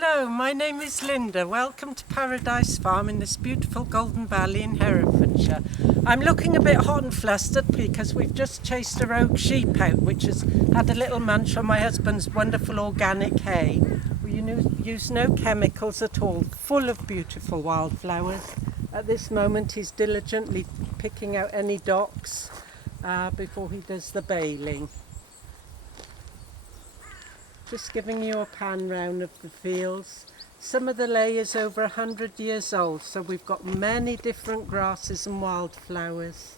Hello, my name is Linda. Welcome to Paradise Farm in this beautiful Golden Valley in Herefordshire. I'm looking a bit hot and flustered because we've just chased a rogue sheep out which has had a little munch on my husband's wonderful organic hay. We use no chemicals at all, full of beautiful wildflowers. At this moment he's diligently picking out any docks before he does the baling. Just giving you a pan round of the fields. Some of the lay is over 100 years old, so we've got many different grasses and wildflowers.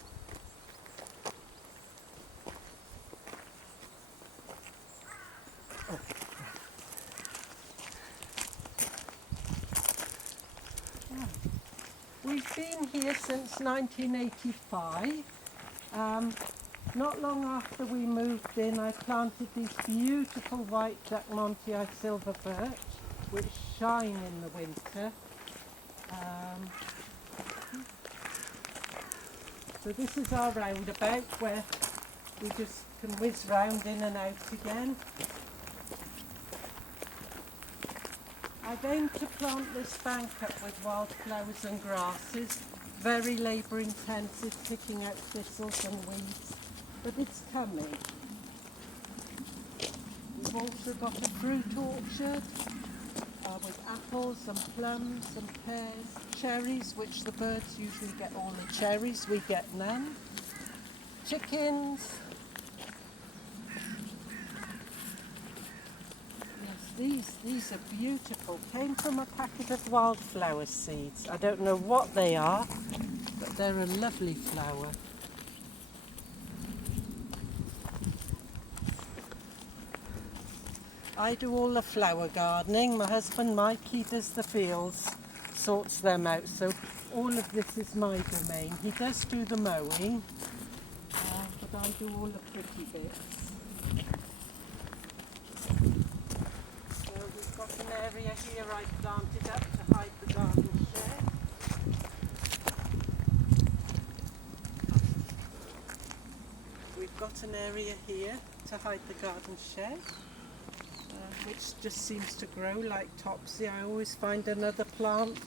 We've been here since 1985. Not long after we moved in, I planted these beautiful white Jack Montii silver birch, which shine in the winter. So this is our roundabout where we just can whiz round in and out again. I've aimed to plant this bank up with wildflowers and grasses, very labour intensive, picking out thistles and weeds. But it's coming. We've also got a fruit orchard with apples and plums and pears, cherries, which the birds usually get all the cherries, we get none. Chickens. Yes, these are beautiful. Came from a packet of wildflower seeds. I don't know what they are, but they're a lovely flower. I do all the flower gardening. My husband Mike, he does the fields, sorts them out. So all of this is my domain. He does do the mowing, but I do all the pretty bits. So we've got an area here I planted up to hide the garden shed. We've got an area here to hide the garden shed. Which just seems to grow like topsy. I always find another plant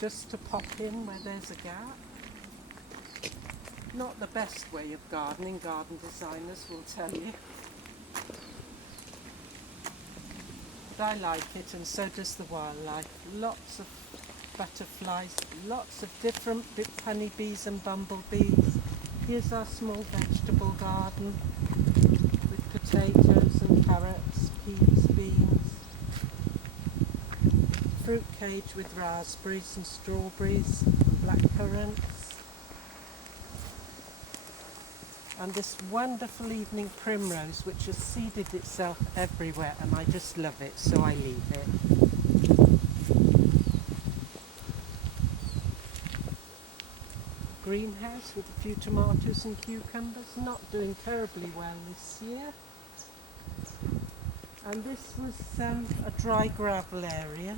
just to pop in where there's a gap. Not the best way of gardening, garden designers will tell you. But I like it, and so does the wildlife. Lots of butterflies, lots of different honeybees and bumblebees. Here's our small vegetable garden with potatoes and carrots, peas, beans, fruit cage with raspberries and strawberries, black currants, and this wonderful evening primrose which has seeded itself everywhere, and I just love it, so I leave it. Greenhouse with a few tomatoes and cucumbers, not doing terribly well this year. And this was a dry gravel area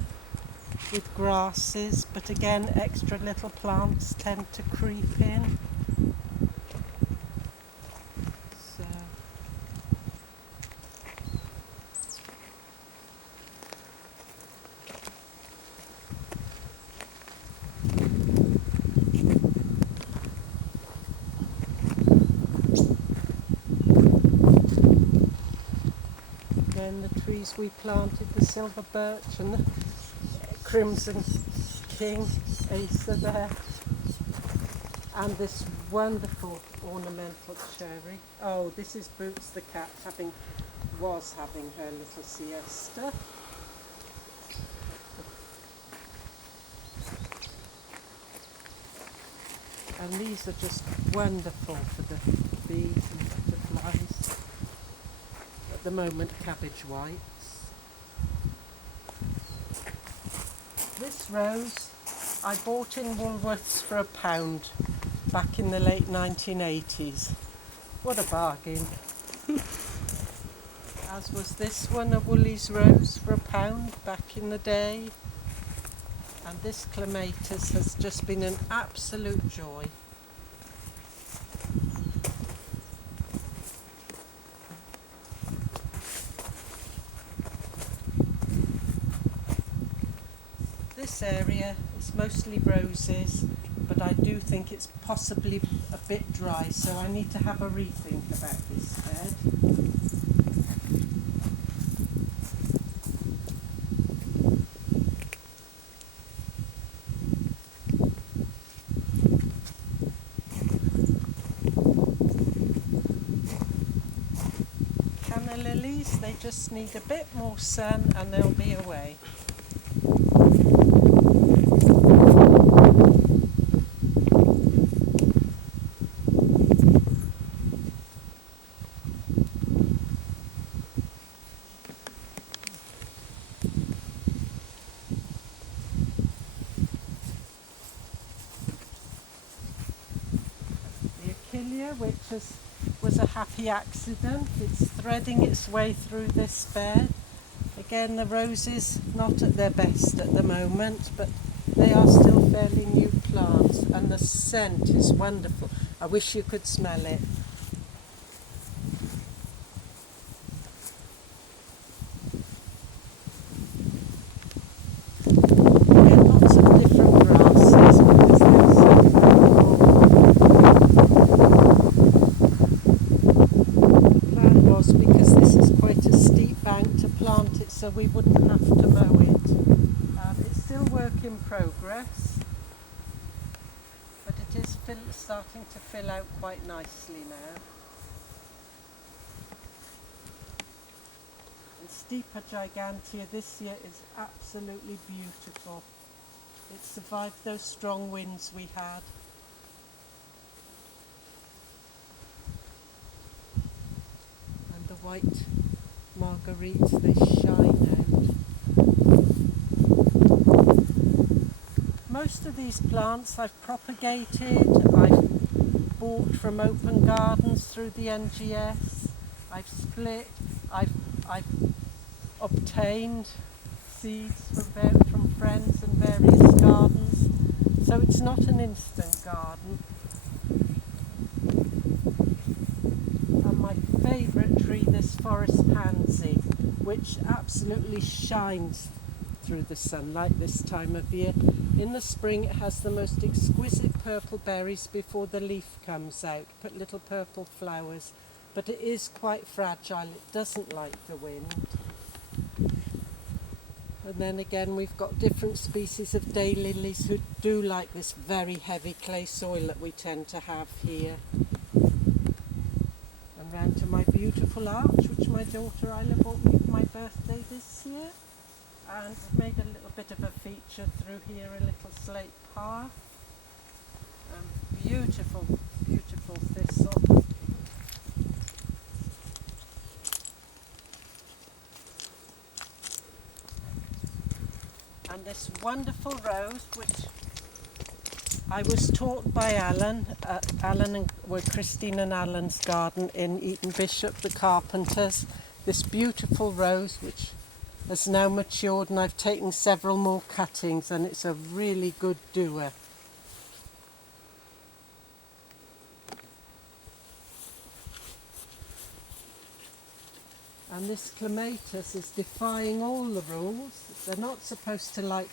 with grasses, but again extra little plants tend to creep in. So then the trees we planted, the silver birch and the crimson king acer there, and this wonderful ornamental cherry. Oh, this is Boots the cat was having her little siesta. And these are just wonderful for the bees and butterflies. At the moment, cabbage whites. This rose I bought in Woolworths for £1 back in the late 1980s. What a bargain. As was this one, a Woolies rose for £1 back in the day. And this clematis has just been an absolute joy. this area it's mostly roses, but I do think it's possibly a bit dry, so I need to have a rethink about this bed. Canna lilies, they just need a bit more sun and they'll be away. The Achillea, which was a happy accident, it's threading its way through this bed. Again, the roses not at their best at the moment, but they are still fairly new plants, and the scent is wonderful. I wish you could smell it. Again, lots of different grasses because they're so beautiful. The plan was, because this is quite a steep bank, to plant it so we wouldn't have to mow it. It's still work in progress, but it is starting to fill out quite nicely now. And Stipa gigantea this year is absolutely beautiful. It survived those strong winds we had. And the white marguerites, they shine out. Most of these plants I've propagated, I've bought from open gardens through the NGS, I've split, I've obtained seeds from friends and various gardens, so it's not an instant garden. And my favourite tree, this forest pansy, which absolutely shines through the sunlight this time of year. In the spring it has the most exquisite purple berries before the leaf comes out, put little purple flowers, but it is quite fragile, it doesn't like the wind. And then again we've got different species of daylilies who do like this very heavy clay soil that we tend to have here. And round to my beautiful arch, which my daughter Isla bought me for my birthday this year. And made a little bit of a feature through here, a little slate path. Beautiful, beautiful thistle. And this wonderful rose, which I was taught by Alan with Christine and Alan's garden in Eaton Bishop, the carpenters. This beautiful rose, which has now matured, and I've taken several more cuttings, and it's a really good doer. And this clematis is defying all the rules. They're not supposed to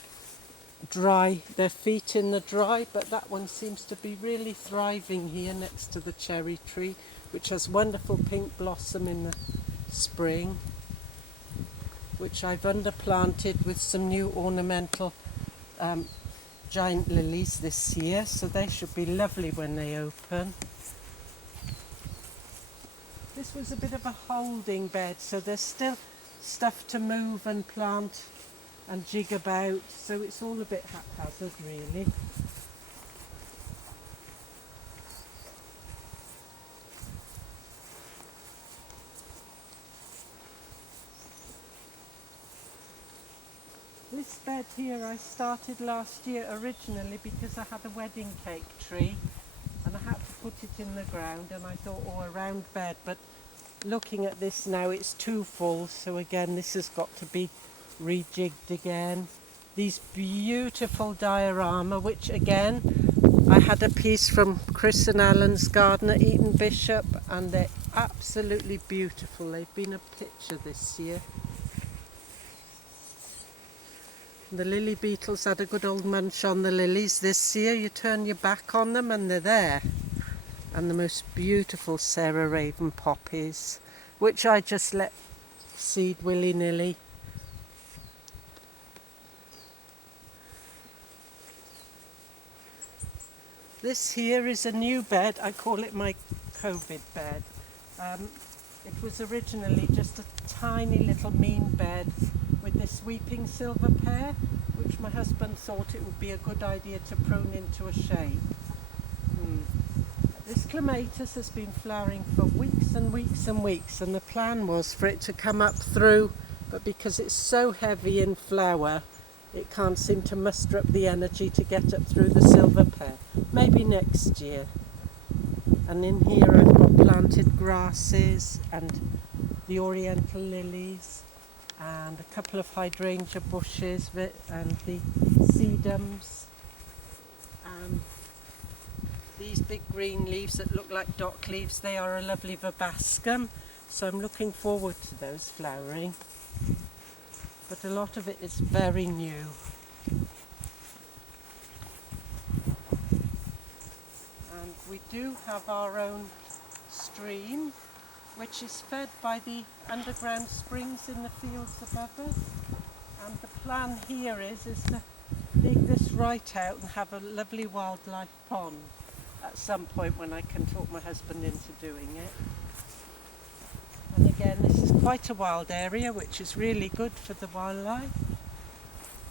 dry their feet in the dry, but that one seems to be really thriving here next to the cherry tree, which has wonderful pink blossom in the spring, which I've underplanted with some new ornamental giant lilies this year, so they should be lovely when they open. This was a bit of a holding bed, so there's still stuff to move and plant and jig about, so it's all a bit haphazard really. This bed here I started last year originally because I had a wedding cake tree and I had to put it in the ground, and I thought, oh, a round bed, but looking at this now it's too full, so again this has got to be rejigged again. These beautiful diorama, which again I had a piece from Chris and Alan's garden at Eaton Bishop, and they're absolutely beautiful. They've been a picture this year. The lily beetles had a good old munch on the lilies this year. You turn your back on them and they're there. And the most beautiful Sarah Raven poppies, which I just let seed willy-nilly. This here is a new bed. I call it my COVID bed. It was originally just a tiny little mean bed with this weeping silver pear, which my husband thought it would be a good idea to prune into a shape. This clematis has been flowering for weeks and weeks and weeks, and the plan was for it to come up through, but because it's so heavy in flower, it can't seem to muster up the energy to get up through the silver pear. Maybe next year. And in here I've got planted grasses and the oriental lilies and a couple of hydrangea bushes and the sedums and these big green leaves that look like dock leaves. They are a lovely verbascum, so I'm looking forward to those flowering. But a lot of it is very new. And we do have our own stream, which is fed by the underground springs in the fields above us. And the plan here is to dig this right out and have a lovely wildlife pond at some point when I can talk my husband into doing it. And again, this is quite a wild area, which is really good for the wildlife,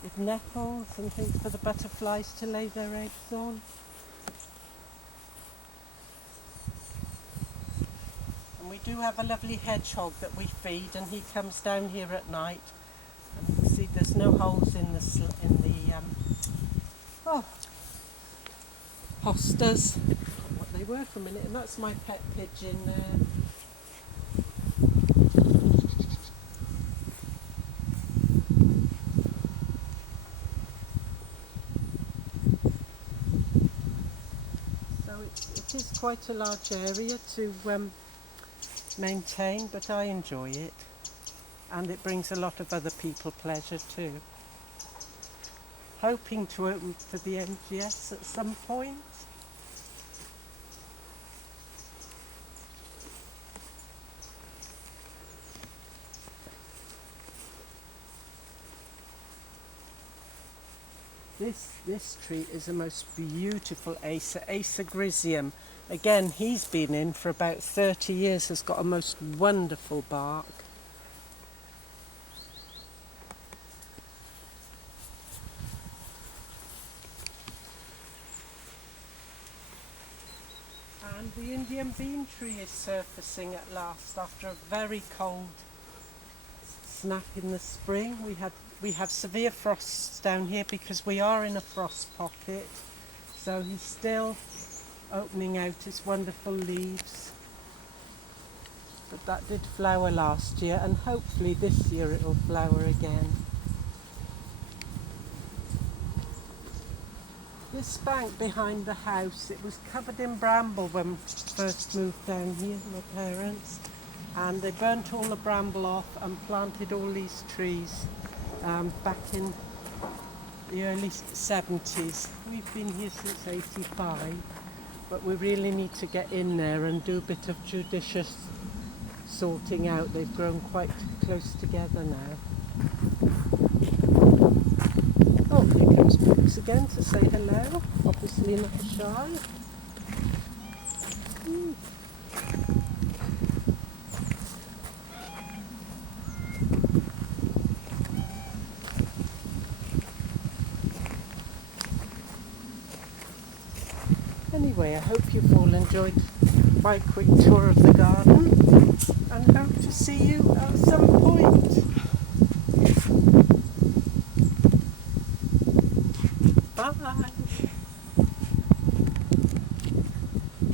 with nettles and things for the butterflies to lay their eggs on. And we do have a lovely hedgehog that we feed, and he comes down here at night. And you can see there's no holes in the hostas. What they were for a minute, and that's my pet pigeon there. It is quite a large area to maintain, but I enjoy it, and it brings a lot of other people pleasure too. Hoping to open for the MGS at some point. This tree is a most beautiful Acer Griseum. Again, he's been in for about 30 years, has got a most wonderful bark. And the Indian bean tree is surfacing at last after a very cold snap in the spring. We have severe frosts down here because we are in a frost pocket, so he's still opening out his wonderful leaves. But that did flower last year, and hopefully this year it will flower again. This bank behind the house, it was covered in bramble when we first moved down here, my parents, and they burnt all the bramble off and planted all these trees back in the early 70s. We've been here since 85, but we really need to get in there and do a bit of judicious sorting out. They've grown quite close together now. Oh, here comes Brooks again to say hello, obviously not shy. Anyway, I hope you've all enjoyed my quick tour of the garden, and hope to see you at some